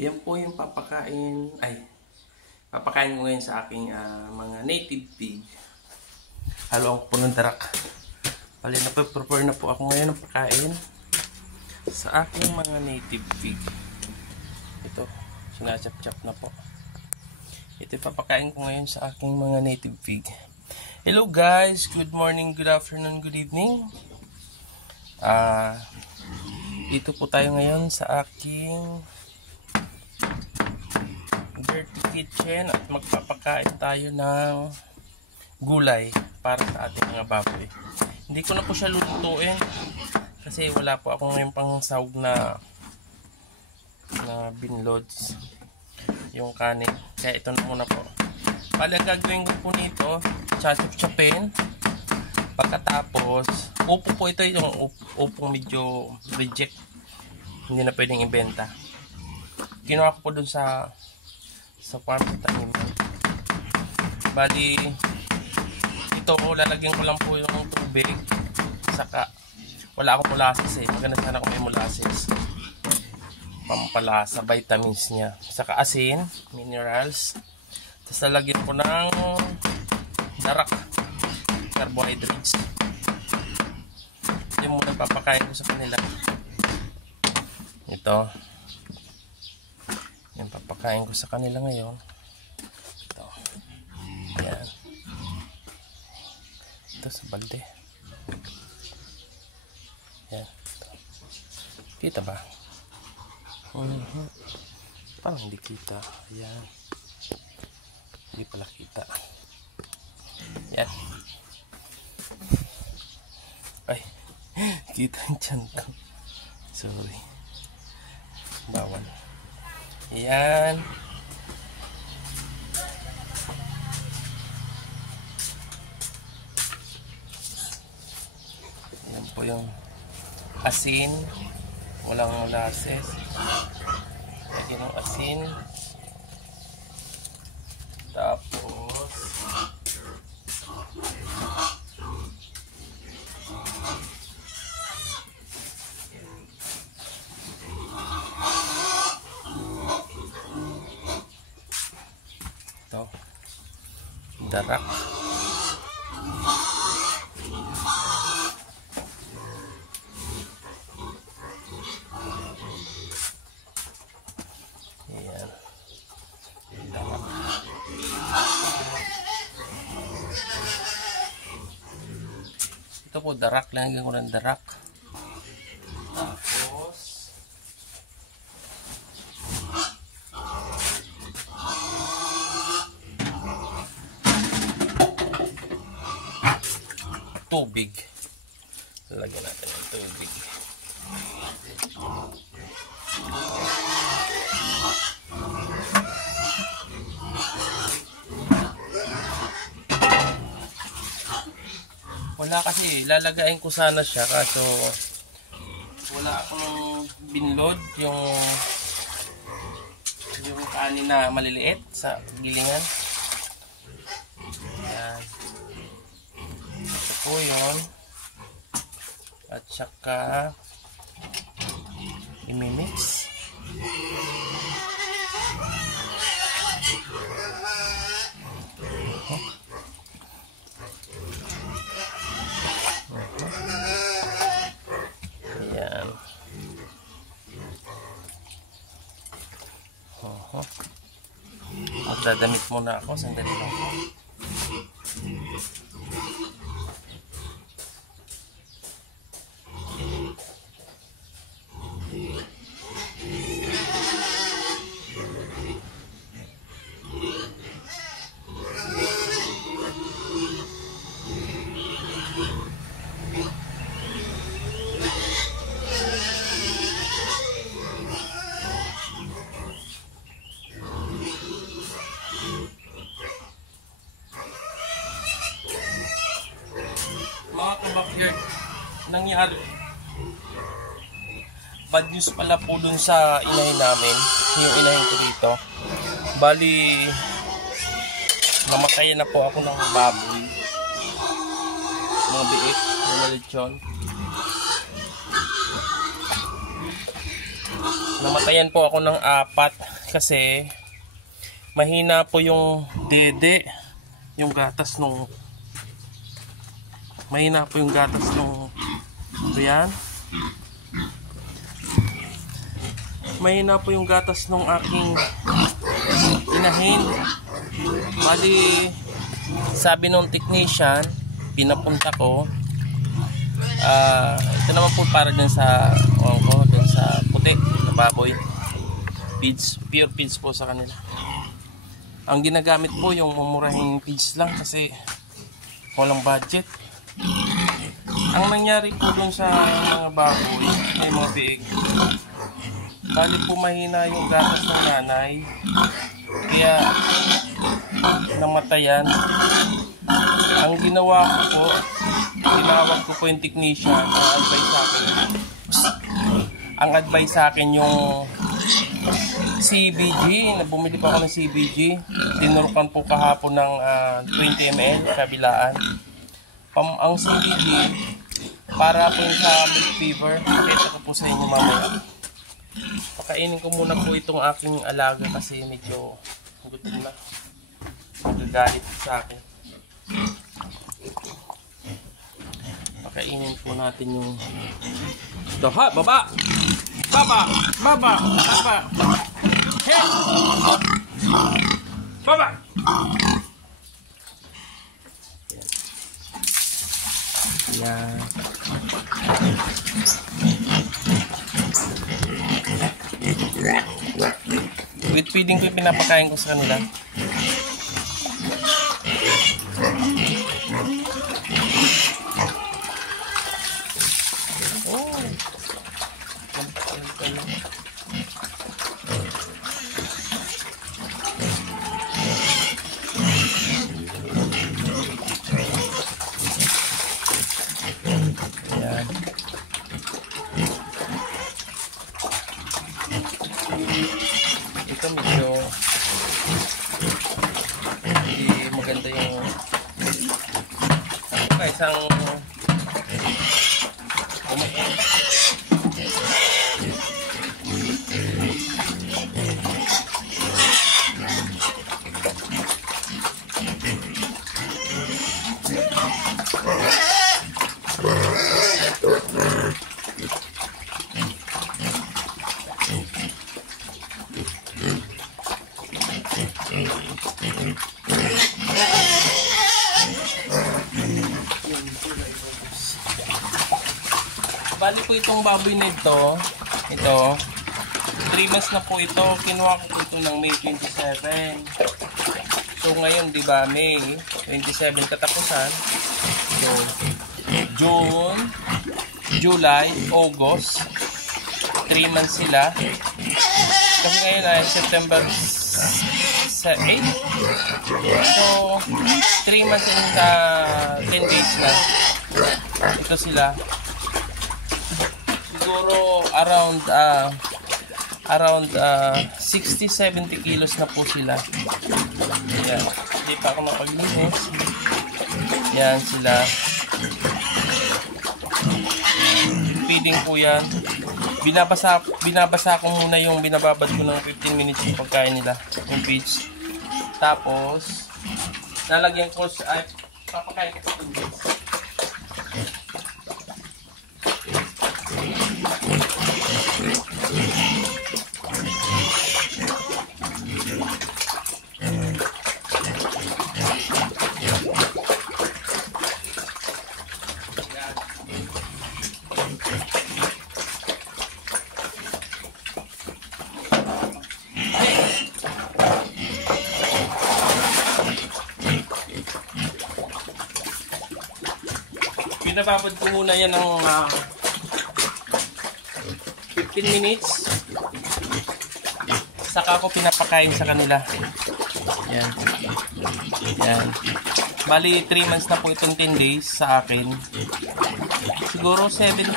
Yan po yung papakain ko ngayon sa aking mga native pig. Halo ko po ng darak. Bali na po, prepare na po ako ngayon ng pagkain sa aking mga native pig. Ito, sinachap-chap na po. Ito yung papakain ko ngayon sa aking mga native pig. Hello guys, good morning, good afternoon, good evening. Dito po tayo ngayon sa aking dirty kitchen at magpapakain tayo ng gulay para sa ating mga baboy. Hindi ko na po siya lulutuin kasi wala po ako ngayon pang sahog na binloads yung kanin. Kaya ito na muna po. Bali, ang gagawin ko po nito, chachap-chapin. Pagkatapos, upo po ito, yung upong medyo reject. Hindi na pwedeng ibenta. Ginawa ko po dun sa farm sa tanim. Bali, ito lalagyan ko lang po yung tubig. Saka, wala akong molasses eh. Maganda sana kung may molasses. Pampalasa, vitamins niya. Saka asin, minerals. Tapos lalagyan ko ng darak, carbohydrates. Yung muna papakain ko sa kanila. Ito. Yung papakain ko sa kanila ngayon. Ito. Ayan. Ito sa balde. Ayan. Kita ba? Parang hindi kita. Ayan. Hindi pala kita. Ayan. Ay. Kita ang tiyan ko. Sorry. Bawal. Ayan. Ayan po yung asin. Walang molasses. Lagyan ng asin. Tapos ito, darak. Ayan. Darak. Ito po, darak. Lagyan ko ng darak. Tapos tubig. Lagyan natin ng tubig. Wala kasi, lalagayin ko sana siya kaso wala akong binload yung kanin na maliliit sa gilingan. Ayan. Ito po yun. At saka imimix. Ayan. Magdadamit muna ako. Sandali lang po. Mga kabakyard, nangyari bad news pala po dun sa inahin namin, yung inahin ko dito. Bali, namatayan na po ako ng baboy, mga biik, mga lechon. Namatayan po ako ng 4. kasi mahina po yung dede, yung gatas nung mahina po yung gatas nung ayan. Mahina po yung gatas nung aking inahin. Bali, sabi nung technician, pinapunta ko. Ito naman po para dun sa dun sa puti na baboy. Feeds, pure feeds po sa kanila. Ang ginagamit po yung mumurahing feeds lang kasi walang budget. Ang nangyari po dun sa mga baboy, ay mga biig, bali po mahina yung gatas ng nanay, kaya namatayan. Ang ginawa ko po, tinawag ko po yung technician, ang advice sa akin yung CBG, bumili pa ako ng CBG, tinurukan po kahapon ng 20 ml kabilaan. Ang CBG para po yung sa milk fever, pakita ko po sa inyo mamaya. Pakainin ko muna po itong aking alaga kasi medyo gutom na, magagalit sa akin. Pakainin po natin yung doha, baba! Baba! Baba! Baba! Hey! Baba! Yan. With feeding ko yung pinapakain ko sa kanila. Ito medyo hindi maganda yung isang bali po itong baboy na ito, 3 months na po ito. Kinuha ko po ito ng May 27. So ngayon, di ba, May 27 katapusan. So, June, July, August, 3 months sila. Kasi ngayon ay September 8. So, 3 months and 10 days na. Ito sila. Siguro around 60-70 kilos na po sila. Yan. Hindi pa ako napaglinis. Yan sila. Feeding po yan. Binabasa ko muna yung binababad ko ng 15 minutes yung pagkain nila. Yung feeds. Tapos, nalagyan ko ay papakain ko ito guys. Pinababad ko muna yan ng 15 minutes. Saka ako pinapakain sa kanila. Yan. Yan. Bali 3 months na po itong 10 days sa akin. Siguro 70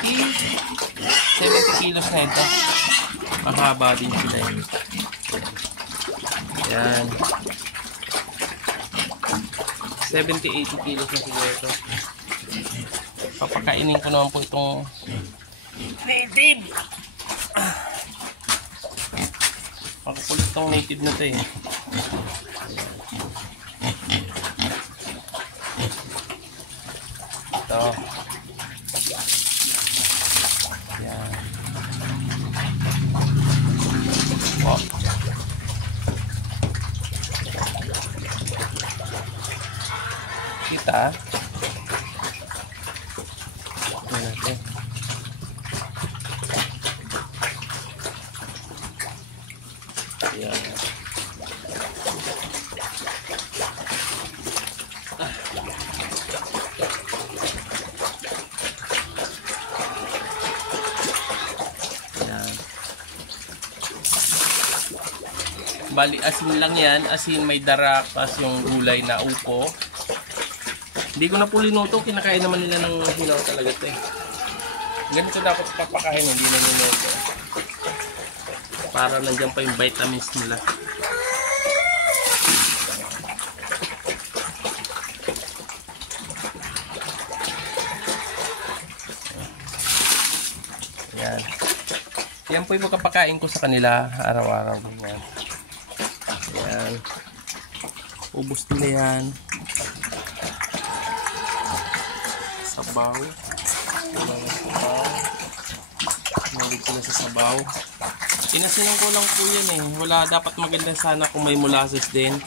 kilos na ito. Mahaba din sila yun. Yan. 70-80 kilos na siguro ito. Papakainin ko naman po itong native. Makukulit tong native na to eh. Ito. Yan. Oh. Kita. Ito natin. Yan. Bali, asin lang yan. Asin, may darak, pas yung gulay na upo. Hindi ko na po linuto. Kinakain naman nila ng hilaw talaga ito eh. Ganito dapat papakain, hindi na linuto. Para nandiyan pa yung vitamins nila. Yan. Yan po yung pagkapakain ko sa kanila araw-araw. Yan. Yan. Ubus nila yan. Sabaw. Nagig sila sa sabaw. Inasinan ko lang po yan eh. Wala, dapat maganda sana kung may molasses din.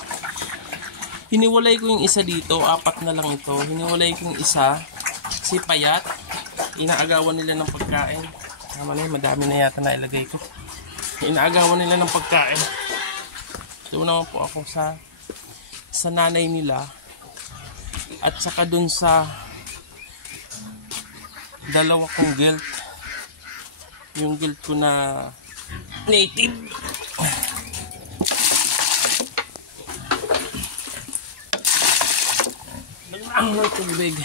Hiniwalay ko yung isa dito. 4 na lang ito. Hiniwalay ko yung isa. Si payat. Inaagawan nila ng pagkain. Tama na yun. Madami na yata na ilagay ko. Inaagawan nila ng pagkain. Doon naman po ako sa nanay nila. At saka dun sa dalawa kong guilt. Yung guilt ko na native. Ang tubig.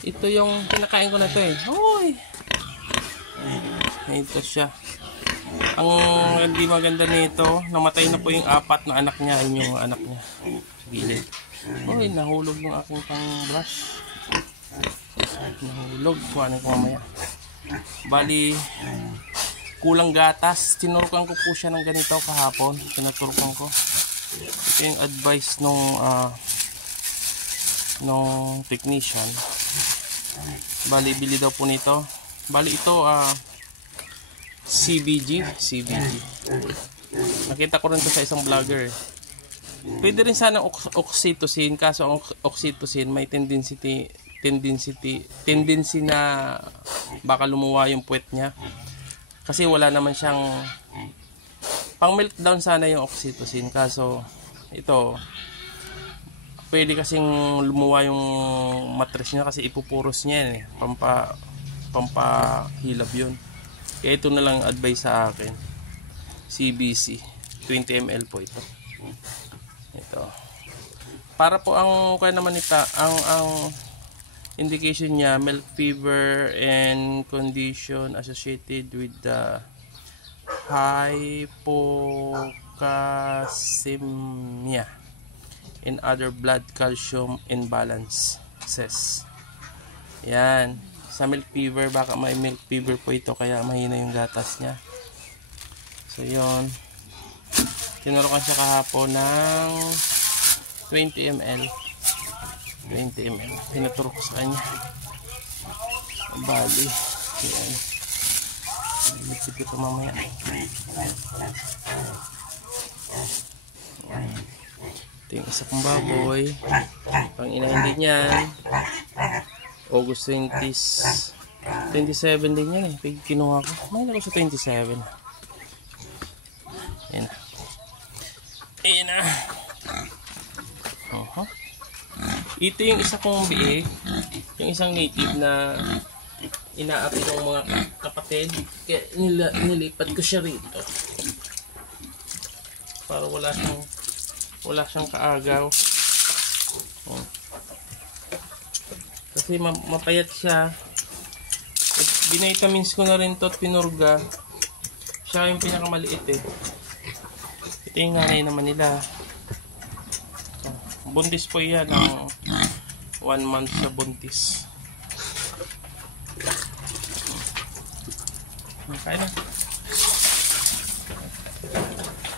Ito yung kinakain ko na ito eh. Hoy! Ito siya. Ang hindi maganda nito, namatay na po yung 4 na anak niya. Yun yung anak niya. Gilid. Hoy, nahulog yung aking pang brush. Nahulog. Kuhanin ko mamaya. Bali, kulang gatas. Tinurukan ko po siya ng ganito kahapon. Tinuturukan ko. Ito yung advice nung technician. Bali, bili daw po nito. Bali, ito CBG. Nakita ko rin to sa isang vlogger. Pwede rin sana oxytocin, kaso ang oxytocin may tendency na baka lumuwa yung puwet niya. Kasi wala naman siyang pang meltdown sana yung oxytocin, kaso ito pwede kasing lumuwa yung mattress niya kasi ipupuros niya yan eh. Pampahilab yun. Kaya ito na lang advice sa akin. CBC 20 ml po ito. Ito. Para po ang kaya naman ito, ang indication niya, milk fever and condition associated with the hypocalcemia and other blood calcium imbalances. Yan. Sa milk fever, baka may milk fever po ito kaya mahina yung gatas niya. So yun, tinurukan siya kahapon ng 20 ml. Pinaturo ko sa kanya. Bali yan, lipid ko ito mamaya. Ito yung isa kong baboy, pang inahin din yan. August 27 din yan eh. Kinuha ko. May ako sa 27. Ayan na. Ayan na. Ito yung isa kong biik. Yung isang native na inaapi ng mga kapatid. Kaya nilipat ko siya rito. Para wala siyang kaagaw. Kasi mapayat siya. Binitamins ko na rin to at pinurga. Siya yung pinakamaliit eh. Ito yung nanay naman nila. Buntis po yan ng 1 month sa buntis. Kain na.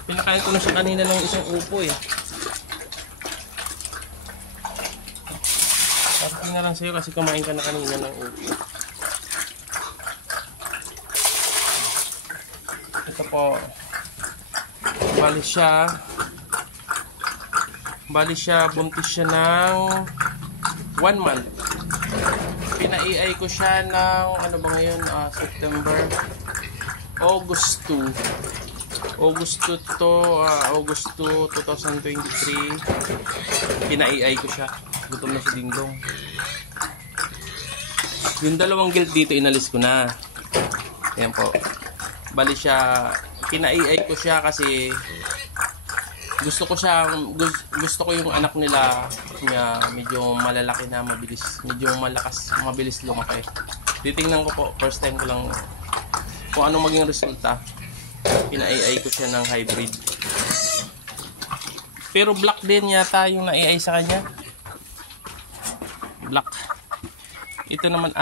Pinakain ko na siya kanina ng isang upo eh. Parang na lang sa'yo kasi kumain ka na kanina ng upo. Ito po. Bali siya, buntis siya ng 1 month. Pinaiay ko siya ng, ano ba ngayon, September, August 2 to 2023. Pinaiay ko siya. Gutom na si Dingdong. Yung dalawang gilt dito, inalis ko na. Ayan po. Bali siya, pinaiay ko siya kasi gusto ko yung anak nila niya medyo malalaki na, medyo mabilis lumaki. Titingnan ko po, first time ko lang kung anong maging resulta. Pinaiay ko siya ng hybrid. Pero black din yata yung naiay sa kanya. Black. Ito naman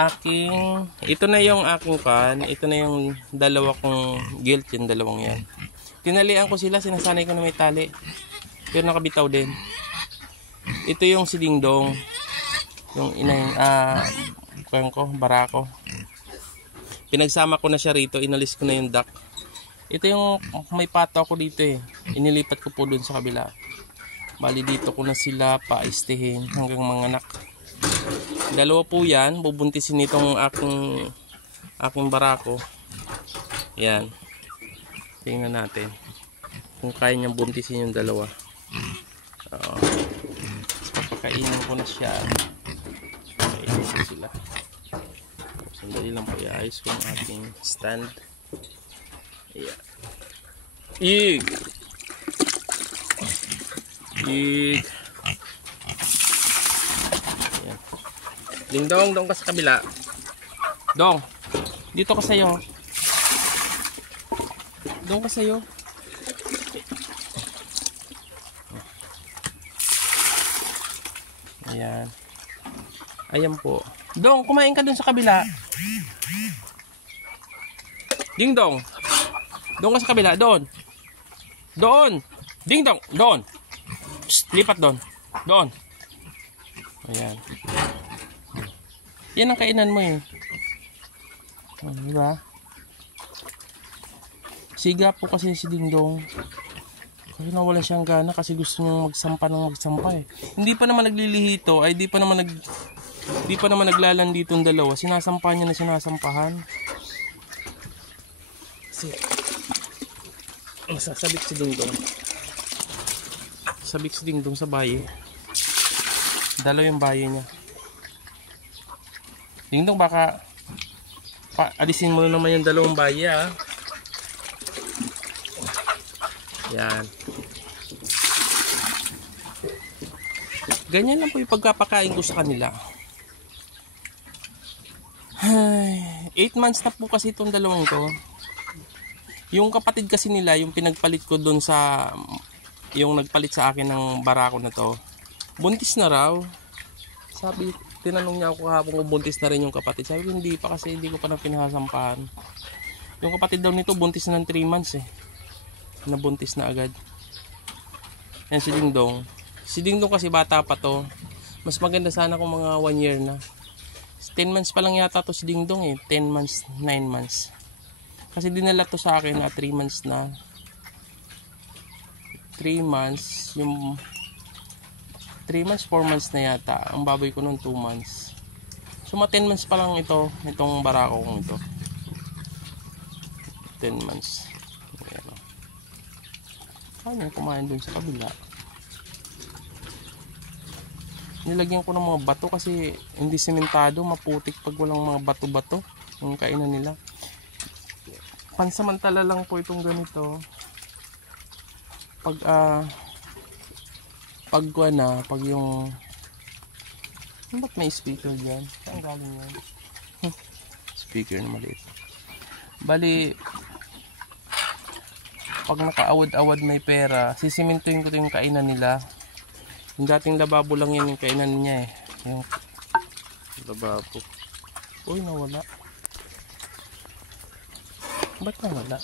ito na yung aking pan. Ito na yung dalawa kong gilt, yung dalawang yan. Tinalian ko sila, sinasanay ko na may tali. Pero nakabitaw din. Ito yung si Dingdong. Yung inay, barako. Pinagsama ko na siya rito, inalis ko na yung duck. Ito yung may pato ako dito eh. Inilipat ko po dun sa kabila. Bali dito ko na sila paistehin hanggang manganak. Dalawa po yan, bubuntisin nitong aking barako. Yan. Tingnan natin kung kaya niyang buntisin yung dalawa. Papakainin ko na siya. Pakainin ko sila. Sandali lang po, iayos ko yung ating stand. Ayan. Ig! Ayan. Dingdong, doon ka sa kabila. Dong, dito ka sa'yo. Doon ka sa'yo. Ayan. Ayan po. Dong, kumain ka doon sa kabila. Dingdong. Doon ka sa kabila. Doon. Doon. Dingdong. Doon. Psst, lipat doon. Doon. Ayan. Yan ang kainan mo eh. Diba? Siga po kasi si Dingdong. Kasi nawala siyang gana kasi gusto niyang magsampa eh. Hindi pa naman naglilihito, ay di pa naman naglalan dito ang dalawa. Sinasampa niya na sinasampahan. Kasi masasabik si Dingdong. Sabik si Dingdong sa bayi. Dalaw yung bayi niya. Dingdong, baka alisin mo naman yung dalawang bayi ah. Yan. Ganyan lang po yung pagkapakain ko sa kanila. 8 months na po kasi itong dalawang to. Yung kapatid kasi nila, yung pinagpalit ko doon sa, yung nagpalit sa akin ng barako na to, buntis na raw. Sabi, tinanong niya ako kahapon kung buntis na rin yung kapatid. Sabi ko, hindi pa kasi hindi ko pa na pinasampahan. Yung kapatid daw nito, buntis na ng 3 months eh. Nabuntis na agad. Yan si Dingdong. Si Dingdong kasi bata pa to. Mas maganda sana kung mga 1 year na. 10 months pa lang yata to si Dingdong eh. 10 months, 9 months. Kasi dinala to sa akin na 3 months na. 3 months. Yung 3 months, 4 months na yata. Ang baboy ko nung 2 months. So mga 10 months pa lang ito. Itong barako kong ito. 10 months. Kaya kumain dun sa kabila. Nilagyan ko ng mga bato kasi hindi sementado, maputik pag walang mga bato-bato yung kainan nila. Pansamantala lang po itong ganito. Pag yung ba't may speaker dyan? Saan galing yan? Speaker na maliit. Bali, pag nakaawad-awad may pera, sisimintuin ko ito yung kainan nila. Yung dating lababo lang yan yung kainan niya eh. Yung lababo. Uy, nawala. Ba't nawala?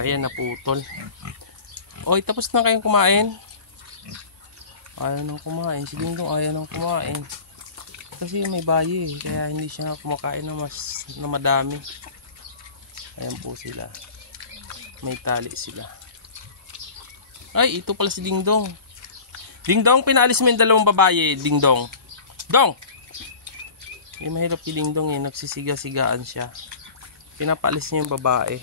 Ayan, naputol. Oy, tapos na kayong kumain? Ayaw nang kumain. Si Dingdong ayaw nang kumain. Kasi may bayi, kaya hindi siya kumakain na madami. Ayan po sila. May tali sila. Ay, ito pala si Dingdong. Dingdong, pinaalis mo yung dalawang babae, Dingdong. Dong! Mahirap si Dingdong eh, nagsisiga-sigaan siya. Pinapaalis niya yung babae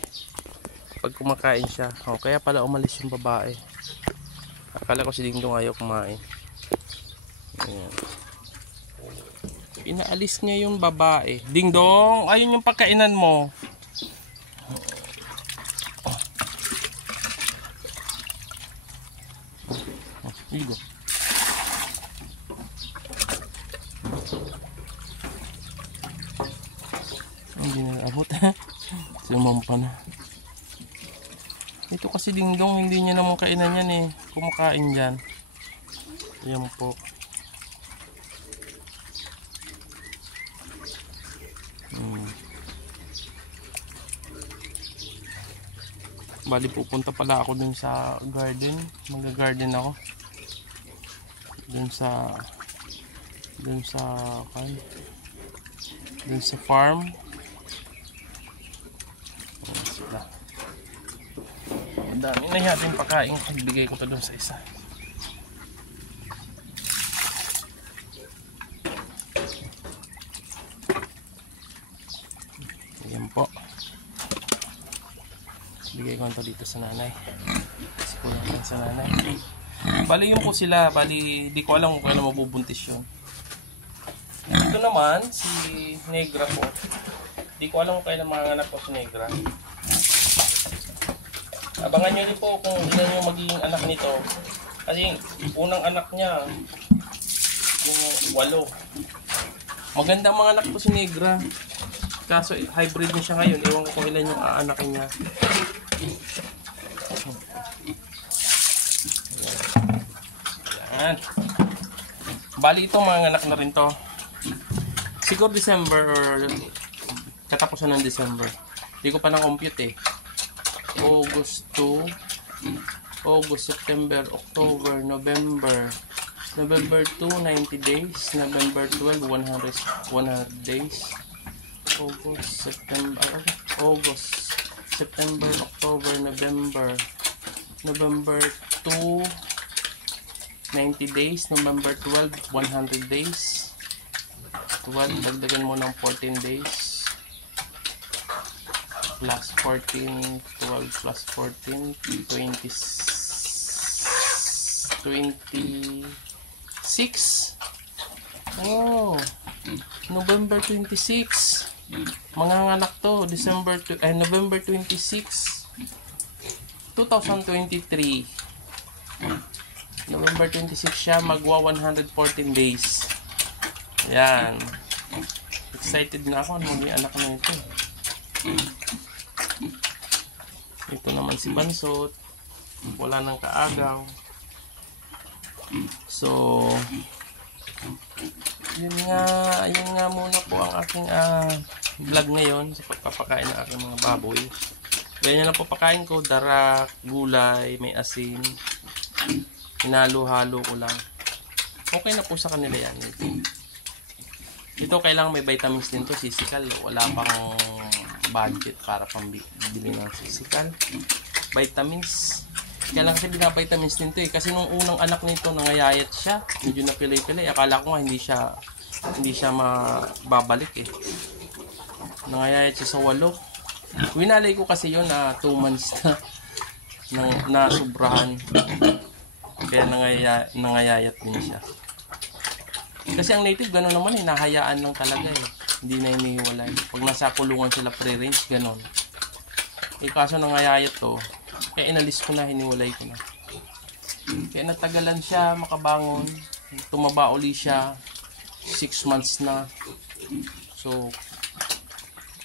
pag kumakain siya. O, kaya pala umalis yung babae. Akala ko si Dingdong ayaw kumain. Ayan. Inaalis niya yung babae. Dingdong, ayun yung pagkainan mo. Ligo. Hindi na abot. Sumampa na. Ito kasi Dingdong, hindi niya naman kainan yan eh. Kumakain dyan. Ayan po. Bali pupunta pala ako dun sa garden. Mag-garden ako. Dun sa farm. Ayan sila. Ang dami na yating pagkain. Bigay ko pa dun sa isa. Ayan po. Bigay ko ito dito sa nanay. Kasi kulang lang sa nanay. Bali yung ko sila. Bali di ko alam kung kailan mabubuntis yun. Ito naman si Negra po. Di ko alam kung kailan manganganak po si Negra. Abangan nyo rin po kung ilan yung magiging anak nito. Kasi unang anak niya yung 8. Magandang mga anak po si Negra. Kaso hybrid niya siya ngayon. Ewan ko kung ilan yung aanakin niya. Ayan. Bali ito mga anak na rin to. Siguro December or katapusan ng December. Hindi ko pa na-compute eh. August 2, August, September, October, November. November 2, 90 days. November 12, 100 days. August, September, October, November. November 2, 90 days. November 12, 100 days. 12, dagdagan mo ng 14 days. Plus 14, 12 plus 14, 26. Oh, November 26. Manganganak to, November 26, 2023. November 26 siya, magwa 114 days. Yan. Excited na ako, ano yung anak na ito. Ito naman si Bansot. Wala nang kaagaw. So, yun nga muna po ang aking vlog ngayon sa pagpapakain ng aking mga baboy. Ganyan lang po pakain ko, darak, gulay, may asin. Hinalo-halo ko lang. Okay na po sa kanila yan. Ito kailangan may vitamins din to, sisikal. Wala pang budget para pambili ng sisikal. Vitamins. Kaya lang kasi binavitamins din to eh. Kasi nung unang anak nito, nangayayat siya. Medyo napilay-pilay. Akala ko nga hindi siya mababalik eh. Nangayayat siya sa 8. Winalay ko kasi yun na 2 months na sobrahan. Kaya nangayayat din siya. Kasi ang native gano'n naman eh. Nahayaan lang talaga eh. Hindi na inihiwalay. Pag nasa kulungan sila pre-range, gano'n. Eh kaso nangayayat to. Kaya inalis ko na, hiniwalay ko na. Kaya natagalan siya makabangon. Tumaba uli siya. 6 months na. So,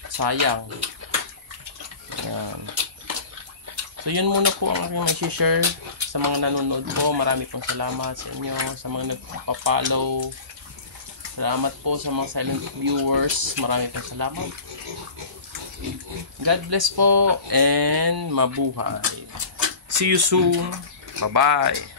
sayang. Ayan. So, yun muna po ang aking may-share sa mga nanonood po. Marami pong salamat sa inyo. Sa mga nagpa-follow. Salamat po sa mga silent viewers. Marami pong salamat. God bless po and mabuhay. See you soon. Bye-bye.